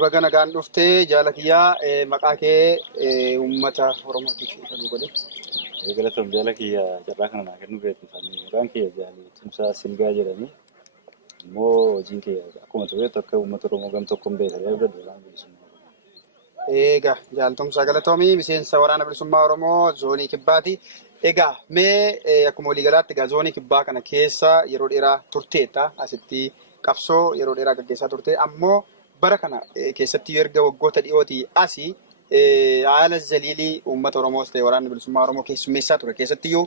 Baga nagaan dhuftee jaalakiyyaa maqaa kee uummata Oromootiif kan godhe. Galatoom jala kiyya carraa kana naa kennu beeksifamee maqaan kiyya jaalii Tumsaa Silgaa jedhanii immoo hojiin kiyya akkuma ta'etti akka uummata Oromoo gam tokkoon beekalee bira duraan bilisummaa. Egaa jaaltumsaa galatoomii miseensa waraana bilisummaa Oromoo zoonii kibbaati. Egaa mee akkuma waliigalaatti egaa zoonii kibbaa kana keessa yeroo dheeraa turteetta asitti qabsoo yeroo dheeraa gaggeessaa turte ammoo bara kana keessatti erga waggoota dhiyootii asii haala zaliilii uummata Oromoos ta'e waraanni bilisummaa Oromoo keessummeessaa ture keessattiyyuu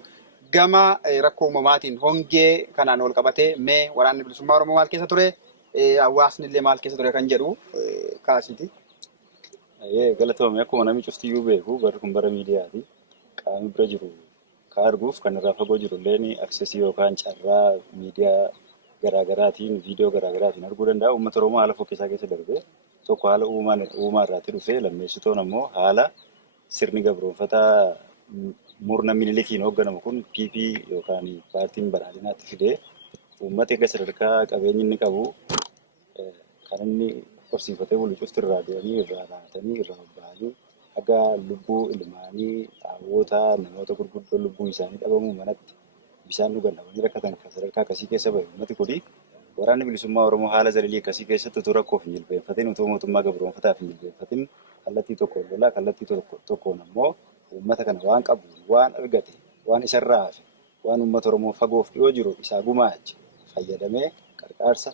gama rakkoo uumamaatiin hongee kanaan wal qabatee mee waraanni bilisummaa Oromoo maal keessa ture hawaasni illee maal keessa ture kan jedhu kaasiti. Galatoomii akkuma namni cuftiyyuu beeku barri kun bara miidiyaati. Qaamni bira jiru kan arguuf kan irraa fagoo jiru illee aksesii yookaan carraa miidiyaa garaagaraatiin viidiyoo garaagaraatiin arguu danda'a. Uummata Oromoo haala fokkisaa keessa darbee tokko haala uumaa irraatti dhufee lammeessitoon ammoo haala sirni gabroonfataa murna minilikiin hoogganamu kun PP yookaan paartiin badhaadhinaatti fidee uummata eega sadarkaa qabeenyi inni qabu kan inni horsiifatee bulu cufti irraa deemanii irraa raatanii irraa bobba'anii akka lubbuu ilmaanii dhaawwota namoota gurguddoo lubbuu isaanii dhabamu manatti bishaan dhugan dhabanii rakkatan sadarkaa akkasii keessa bahe uummati kuni waraanni bilisummaa Oromoo haala zalilii akkasii keessatti utuu rakkoof hin jilbeenfatin utuu mootummaa gabroonfataaf hin jilbeenfatin kallattii tokkoon lolaa kallattii tokkoon ammoo uummata kana waan qabu waan argate waan isarraa hafe waan uummata Oromoo fagoof dhiyoo jiru isaa gumaache fayyadamee qarqaarsa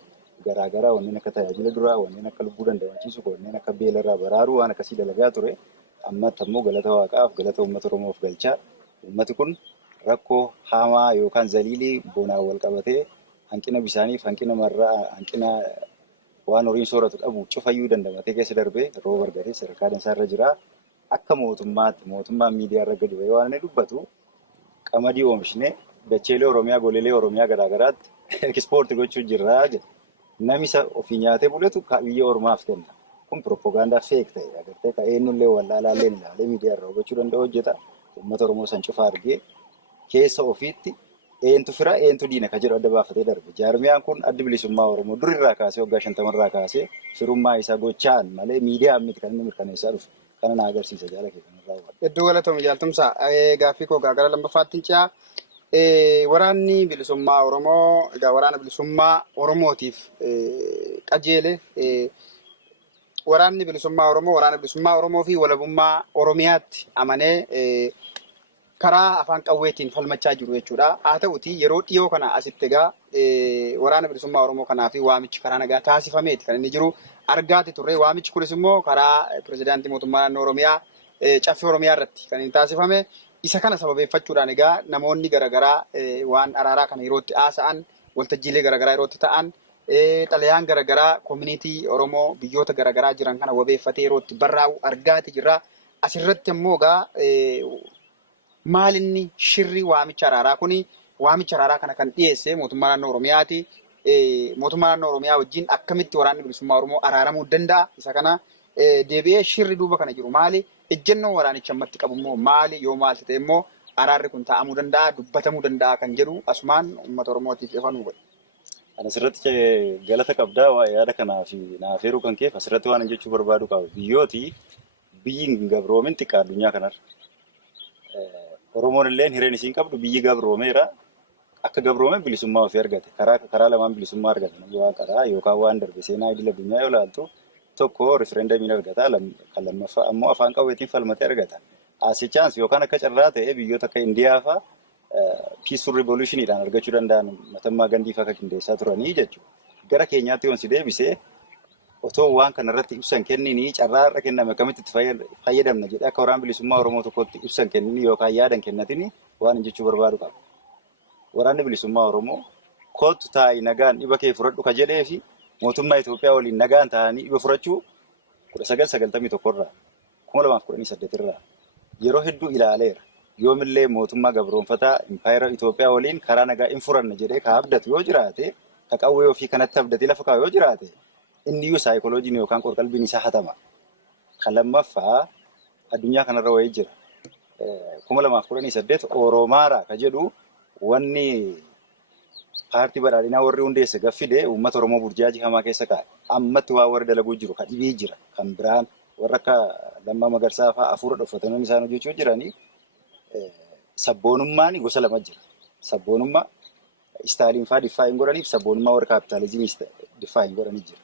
garaagaraa wanneen akka tajaajila duraa wanneen akka lubbuu dandamachiisu wanneen akka beelarraa baraaruu waan akkasii dalagaa ture ammatti ammoo galata waaqaaf galata uummata Oromoof galchaa uummati kun rakkoo hamaa yookaan zaliilii bonaan wal qabatee hanqina bishaaniif hanqina marraa hanqina waan horiin sooratu dhabu cufayyuu dandamatee keessa darbee rooba argatee sadarkaa dansaarra jira akka mootummaan miidiyaa irra gadi ba'ee waan inni dubbatu qamadii oomishne dacheelee Oromiyaa goleelee Oromiyaa garaagaraatti ekspoortii gochuu jirraa jedha. Namni isa ofii nyaatee buletu biyya Ormaaf kenna. Kun propagaandaa feek ta'e agartee ka eenyullee wallaalaallee ilaalee miidiyaa irraa hubachuu danda'u hojjeta. Uummata Oromoo san cufaa argee keessa ofiitti eentu fira eentu diina ka jedhu adda baafatee darbe. Jaarmiyaan kun addi bilisummaa Oromoo durirraa kaasee waggaa 50 kaasee firummaa isaa gochaan malee miidiyaa miti kan inni mirkaneessaa dhufe. Kana na agarsiisa jaala kee kanarraa hubadha. Hedduu galatoomii jaaltumsaa gaaffii koo gara lammaffaatti ce'a. Waraanni bilisummaa Oromoo egaa waraana bilisummaa Oromootiif qajeele waraanni bilisummaa Oromoo waraana bilisummaa Oromoo fi walabummaa Oromiyaatti amanee karaa afaan qawweetiin falmachaa jiru jechuudha. Haa ta'uti yeroo dhiyoo kana asitti egaa waraana bilisummaa Oromoo kanaa fi waamichi karaa nagaa taasifameeti kan inni jiru argaati turre. Waamichi kunis immoo karaa pirezidaantii mootummaa naannoo Oromiyaa caffee Oromiyaa irratti kan inni taasifame. Isa kana sababeeffachuudhaan egaa namoonni garaagaraa waan araaraa kana yerootti haasa'an waltajjiilee garaagaraa yerootti ta'an xalayaan garaagaraa koomunitii Oromoo biyyoota garaagaraa jiran kana wabeeffatee yerootti barraa'u argaati jirra. Asirratti immoo egaa maalinni shirri waamicha araaraa kuni waamicha araaraa kana kan dhiyeesse mootummaa naannoo Oromiyaati. Mootummaa naannoo Oromiyaa wajjin akkamitti waraanni bilisummaa Oromoo araaramuu danda'a? Isa kana deebi'ee shirri duuba kana jiru maali? Ejjennoon waraanicha ammatti qabu immoo maali? Yoo maal ta'e immoo araarri kun taa'amuu danda'a, dubbatamuu danda'a kan jedhu asumaan uummata Oromootiif ifa nu godhe. Asirratti galata qabdaa waa yaada kanaaf naaf heeruu kan keef asirratti waan jechuu barbaadu qaba. Biyyi hin gabroomin xiqqaa addunyaa kanarra. Oromoon illee hireen isiin qabdu biyyi gabroomeera. Akka gabroome bilisummaa ofii argate. Karaa lamaan bilisummaa argate. Waan karaa yookaan waan darbe seenaa idil addunyaa yoo ilaaltu tokko rifereendamiin argata. Kan lammaffaa ammoo afaan qawweetiin falmatee argata. Asii chaansi yookaan akka carraa ta'e biyyoota akka Indiyaa fa'aa peaceful revolutioniidhaan argachuu danda'an matammaa gandii fa'aa qindeessaa turanii jechuudha. Gara keenyaatti yoon si deebisee otoo waan kanarratti ibsan kenninii carraa irra kenname akkamitti itti fayyadamna jedhee akka waraana bilisummaa Oromoo tokkotti ibsan kenninii yookaan yaadan kennatini waan jechuu barbaadu qaba. Waraanni bilisummaa Oromoo kootu taa'ii nagaan dhiba kee furadhu ka jedhee fi mootummaa Itoophiyaa waliin nagaan ta'anii dhiba furachuu 1991 irraa 2018 irraa yeroo hedduu ilaaleera. Yoomillee mootummaa gabroonfataa impaayera Itoophiyaa waliin karaa nagaa hin furanne jedhee ka abdatu yoo jiraate ka qawwee ofii kanatti abdatee lafa kaa'u yoo jiraate inni iyyuu saayikolojiin yookaan qorqalbiin isaa hatama. Kan lammaffaa addunyaa kanarra wayii jira. 2018 Oromaaraa ka jedhu wanni paartii badhaadhinaa warri hundeesse gaffide uummata Oromoo burjaajii hamaa keessa kaa'e. Ammatti waa warri dalaguu jiru kan dhibee jira kan biraan warra akka Lammaa Magarsaa fa'aa hafuura dhuffatanii isaan hojjechuu jiranii sabboonummaan gosa lama jira. Sabboonummaa istaaliin fa'aa diffaayin godhaniif sabboonummaa warra kaapitaalizimii diffaayin godhanii jira.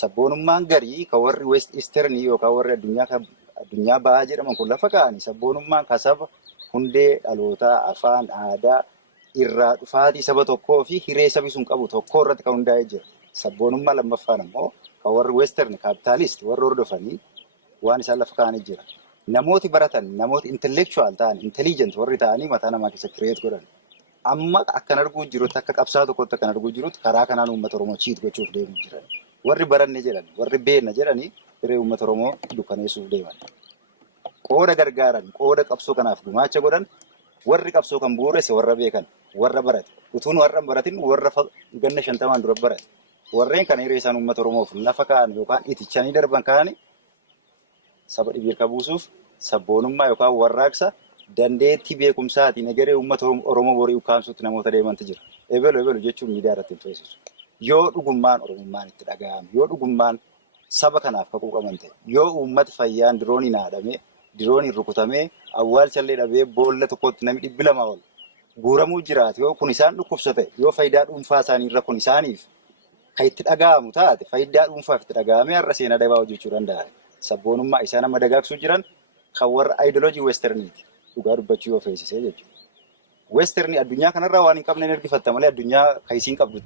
Sabboonummaan garii kan warri West Easternii yookaan warri addunyaa bahaa jedhaman kun lafa kaa'anii sabboonummaan kasaba hundee dhalootaa afaan aadaa irraa dhufaatii saba tokkoo fi hiree sabi sun qabu tokko irratti kan hundaa'ee jira. Sabboonummaa lammaffaan immoo kan warri Western kaapitaalist warri hordofanii waan isaan lafa kaa'anii jira. Namooti baratan namooti intellectual ta'an intelligent warri ta'anii mataa namaa keessa kireet godhan. Amma akkan arguu jirutti akka qabsaa tokkotti akkan arguu jirutti karaa kanaan uummata Oromoo chiit gochuuf deemu jiran. Warri baranne jedhan warri beekna jedhanii hiree uummata Oromoo dukkaneessuuf deeman. Qooda gargaaran qooda qabsoo kanaaf gumaacha godhan warri qabsoo kan bu'uuresse warra beekan warra barate utuun warra baratin warra ganna 50 dura barate warreen kana hiree isaan uummata Oromoof lafa kaa'an yookaan itichanii darban kaa'anii saba dhibeeka buusuuf sabboonummaa yookaan warraaqsa dandeettii beekumsaatiin egeree uummata Oromoo borii ukkaamsuutti namoota deemantu jira. Ebelu jechuun miidiyaa irratti hin feesisu. Yoo dhugummaan Oromummaan itti dhaga'ame yoo dhugummaan saba kanaaf kakuu qaban ta'e yoo uummata fayyaan dirooniin haadhamee dirooniin rukutamee awwaalchallee dhabee boolla tokkotti namni 200 ol guuramuu jiraate yoo kun isaan dhukkubsate yoo faayidaa dhuunfaa isaanii irra kun isaaniif kan itti dhaga'amu taate faayidaa dhuunfaaf itti dhaga'amee har'a seenaa dabaa hojjechuu danda'a. Sabboonummaa isaan nama dagaagsuu jiran kan warra ideoloojii westerniiti dhugaa dubbachuu yoo feesisee jechuudha. Westernii addunyaa kanarraa waan hin qabne ergifatta malee addunyaa kan isiin qabdu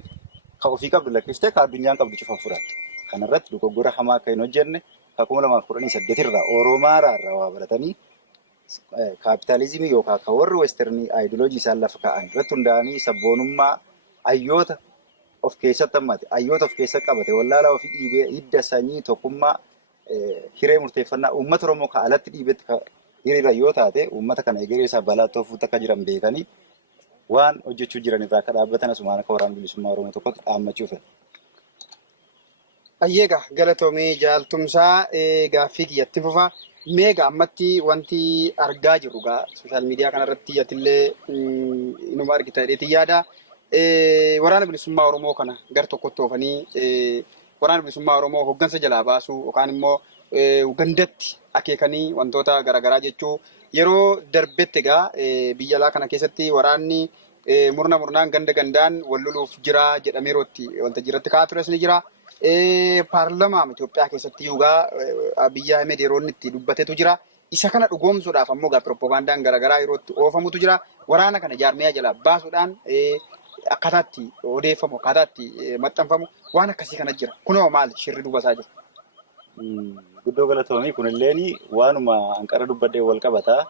kan ofii qabdu lakkiftee kan addunyaan qabdu cufa fudhatte. Kanarratti dogoggora hamaa akka hin hojjenne kan 2018 irraa Oromaaraa irraa waa baratanii kaapitaalizimii yookaan kan warri westernii ideoloojii isaan lafa kaa'an irratti hundaa'anii sabboonummaa hayyoota of keessatti hammate hayyoota of keessa qabate wallaalaa ofii dhiibee hidda sanyii tokkummaa hiree murteeffannaa uummata Oromoo kan alatti dhiibetti hiriira yoo taate uummata kana egeree isaa balaatti ofuutti akka jiran beekanii waan hojjechuu jiran irraa akka dhaabbatan asumaan akka waraana bilisummaa Oromoo tokkotti dhaammachuu fedha. Ayyeega galatoomii jaaltumsaa gaaffii kiyyatti fufaa. Meega ammatti wanti argaa jirru gaa sooshaal miidiyaa kanarratti atillee inuma argita jedheetii yaada. Waraana bilisummaa Oromoo kana gar tokkotti oofanii waraana bilisummaa Oromoo hoggansa jalaa baasuu yookaan immoo gandatti akeekanii wantoota garaagaraa jechuu yeroo darbetti egaa biyya alaa kana keessatti waraanni murnaan ganda gandaan wal loluuf jira jedhamee yerootti waltajjii irratti kaa'aa tures ni jira. Paarlamaa Itoophiyaa keessatti yuugaa Abiyyi Ahmed yeroo inni itti dubbatetu jira. Isa kana dhugoomsuudhaaf ammoo gaa piroopagaandaan garaagaraa yerootti oofamutu jira. Waraana kana jaarmiyaa jalaa baasuudhaan akkaataatti odeeffamu akkaataatti maxxanfamu waan akkasii kana jira. Kunoo maal shirri dubbasaa jira? Guddoo galatoomii kunilleen waanuma hanqara dubbadhee wal qabataa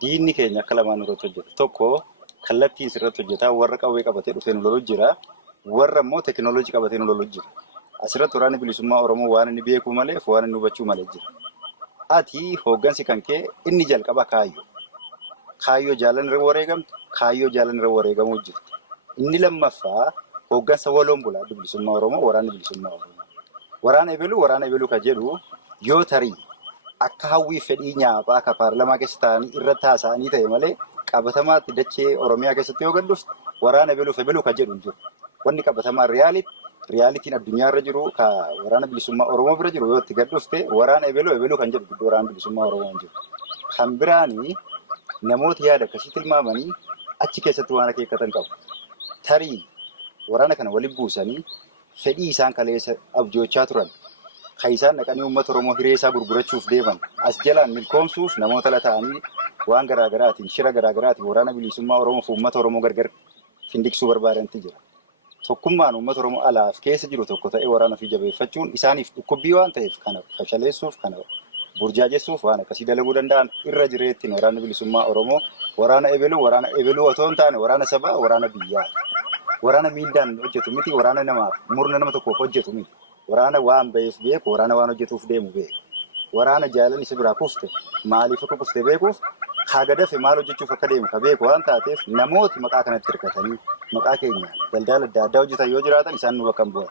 diinni keenya akka lamaan irratti hojjeta. Tokko kallattiin sirratti hojjetaa warra qawwee qabatee dhufee nu lolu jira. Warra immoo teekinooloojii qabatee nu lolu jira. Asirratti waraanni bilisummaa Oromoo waan inni beekuu malee waan inni hubachuu malee jira. Ati hooggansi kan kee inni jalqaba kaayyoo. Kaayyoo jaalan irra wareegamtu, kaayyoo jaalan irra wareegamuu jirti. Inni lammaffaa hooggansa waloon bulaa bilisummaa Oromoo waraanni bilisummaa Oromoo. Waraana eebeluu kan jedhu yoo tarii akka hawwii fedhii nyaataa akka paarlamaa keessa taa'anii irratti haasa'anii ta'e malee qabatamaatti dachee Oromiyaa keessatti yoo gadduufte waraana eebeluu kan jedhu hin jiru. Wanni qabatamaa riyaalitiin addunyaa irra jiru ka waraana bilisummaa Oromoo bira jiru yoo itti gadduufte waraana eebeluu kan jedhu gidduu waraana bilisummaa Oromoo hin jiru. Kan biraanii namoota yaada akkasii tilmaamanii achi keessatti waan akeekkatan qabu. Tarii waraana kana waliin buusanii fedhii isaan kaleessa abjoochaa turan kan isaan dhaqanii uummata Oromoo hiree isaa gurgurachuuf deeman as jalaan milkoomsuuf namoota la ta'anii waan garaagaraatiin shira garaagaraatiin waraana bilisummaa Oromoo fi uummata Oromoo gargar findiksuu barbaadanti jira. Tokkummaan uummata Oromoo alaaf keessa jiru tokko ta'ee waraana fi jabeeffachuun isaaniif dhukkubbii waan ta'eef kana fashaleessuuf kana burjaajessuuf waan akkasii dalaguu danda'an irra jireettiin waraana bilisummaa Oromoo waraana eebeluu otoo hin taane waraana sabaa waraana biyyaa. Waraana miindaan hojjetu miti waraana namaaf murna nama tokkoof hojjetu miti waraana waan ba'eef beeku waraana waan hojjetuuf deemu beeku waraana jaalan isa biraa kufte maaliif akka kufte beekuuf haga dafe maal hojjechuuf akka deemu ka beeku waan taateef namooti maqaa kanatti hirkatanii maqaa keenya daldala adda addaa hojjetan yoo jiraatan isaan nu bakka hin bu'an.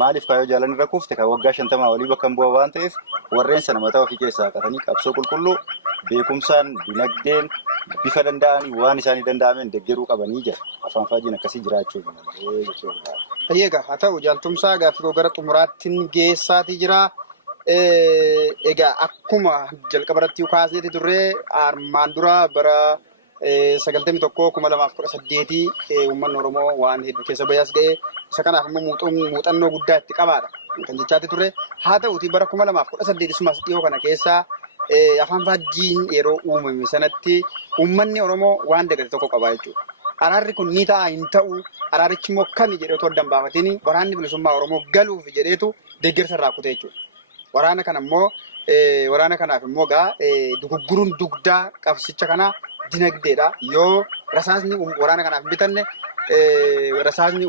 Maaliif kaayoo jaalan irra kufte kan waggaa 50 olii bakka hin bu'an waan ta'eef warreen sana mataa ofii keessaa qatanii qabsoo qulqulluu beekumsaan dinagdeen bifa danda'anii waan isaanii danda'ameen deeggaruu qabanii jira. Afaan faajiin akkasii jiraachuu jechuudha. Egaa haa ta'u jaaltumsaa gaaffii gara xumuraattiin geessaatii jira. Egaa akkuma jalqaba irratti kaasneeti turre armaan dura bara 91,2018 uummanni Oromoo waan hedduu keessa bayaas ga'e. Isa kanaaf immoo muuxannoo guddaa itti qabaadha kan jechaati turre. Haa ta'uutii bara 2018 isumas dhiyoo kana keessa afaan faajiin yeroo uumame sanatti uummanni Oromoo waan dagate tokko qaba jechuudha. Araarri kun ni ta'a hin ta'u araarichi immoo kami jedhee otoo addaan baafatiin waraanni bilisummaa Oromoo galuuf jedheetu deeggarsa irraa kutee jechuudha. Waraana kanaaf immoo dugugguruun dugdaa qabsicha kanaa dinagdeedha. Yoo rasaasni waraana kanaaf hin bitanne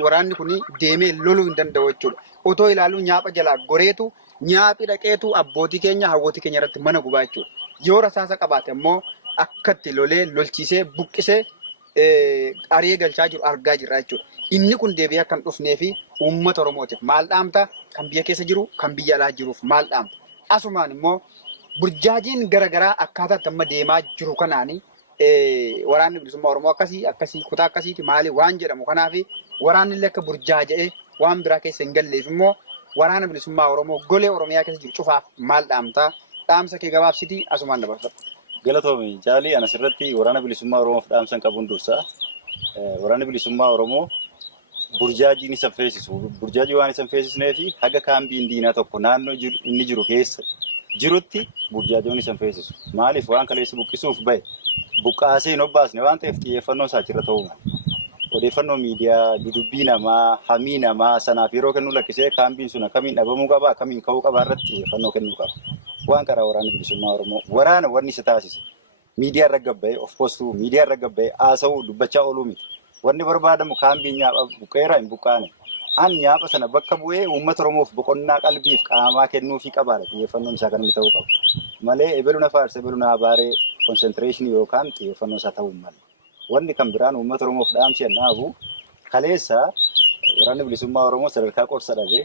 waraanni kun deemee loluu hin danda'u jechuudha. Otoo ilaaluu nyaapha jalaa goreetu nyaaphi dhaqeetu abbootii keenya hawwootii keenya irratti mana gubaa jechuudha. Yoo rasaasa qabaate immoo akkatti lolee lolchiisee buqqisee ari'ee galchaa jiru argaa jirra jechuudha. Inni kun deebi'ee akka hin dhufnee fi uummata Oromootiif maal dhaamta? Kan biyya keessa jiru, kan biyya alaa jiruuf maal dhaamta? Asumaan immoo burjaajiin garaagaraa akkaataa amma deemaa jiru kanaani waraanni bilisummaa Oromoo akkasii kutaa akkasiiti maali waan jedhamu kanaaf waraanni illee akka burjaaja'ee waan biraa keessa hin galleef immoo waraana bilisummaa Oromoo golee Oromiyaa keessa jiru cufaaf maal dhaamta? Dhaamsa kee gabaabsitii asumaan dabarfadha. Galatoomii jaalii anas irratti waraana bilisummaa Oromoof dhaamsan qabuun dursaa waraanni bilisummaa Oromoo burjaajii ni saffeessisu. Burjaajii waan isa saffeessisneef haga kaambiin diinaa tokko naannoo inni jiru keessa jirutti burjaajoon isa saffeessisu. Maaliif waan kaleessa buqqisuuf bahe buqqaasee hin obbaasne waan ta'eef xiyyeeffannoo isaa achirra ta'uu mala. Odeeffannoo miidiyaa dudubbii namaa hamii namaa sanaaf yeroo kennuu lakkisee kaambiin sun akkamiin dhabamuu qaba akkamiin ka'uu qaba irratti xiyyeeffannoo kennuu qaba. Waan karaa waraanni bilisummaa Oromoo waraana wanni isa taasise miidiyaa irra gabba'ee of postuu miidiyaa irra gabba'ee haasa'uu dubbachaa ooluu miti. Wanni barbaadamu kaambiin nyaapha buqqeera hin buqqaane. An nyaapha sana bakka bu'ee uummata Oromoof boqonnaa qalbiif qaamaa kennuufii qabaadha. Xiyyeeffannoon isaa kan inni ta'uu qabu. Malee ebelu na faarse ebelu na abaaree konsentireeshinii yookaan xiyyeeffannoo isaa ta'uu hin malle. Wanni kan biraan uummata Oromoof dhaamsi annaafu kaleessa waraanni bilisummaa Oromoo sadarkaa qorsa dhabee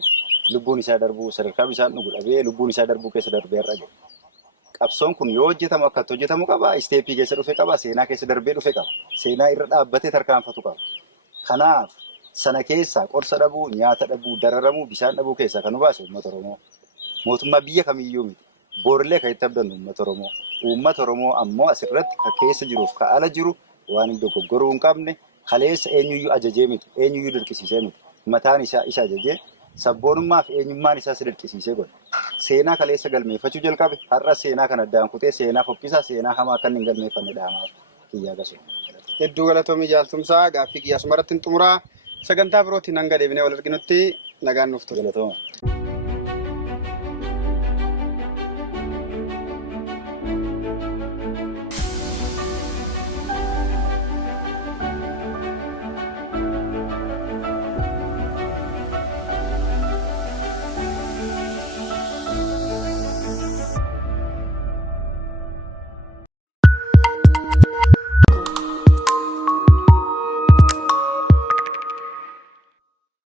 lubbuun isaa darbuu sadarkaa bishaan dhuguu dhabee lubbuun isaa darbuu keessa darbee irra jira. Qabsoon kun yoo hojjetamu akkatti hojjetamu qaba. Isteeppii keessa dhufe qaba. Seenaa keessa darbee dhufe qaba. Seenaa irra dhaabbatee tarkaanfatu qaba. Kanaaf sana keessaa qorsa dhabuu, nyaata dhabuu, dararamuu, bishaan dhabuu keessaa kan nu baase uummata Oromoo. Mootummaa biyya kamiyyuu miti. Boorilee kan itti abdannu uummata Oromoo. Uummata Oromoo ammoo asirratti kan keessa jiruuf kan ala jiru waan dogoggoruu hin qabne kaleessa eenyuyyuu ajajee miti. Eenyuyyuu dirqisiisee miti. Mataan isaa isa ajajee sabboonummaa fi eenyummaan isaa si dirqisiisee godhe. Seenaa kaleessa galmeeffachuu jalqabe har'a seenaa kana addaan kutee seenaa fokkisaa seenaa hamaa kan hin galmeeffanne dhaamaaf kiyyaa gasoo. Hedduu galatoomii jaaltumsaa gaaffii kiyyaa asumarratti hin xumuraa sagantaa birootiin hanga deebinee wal arginutti nagaan nuuf ture. Galatooma.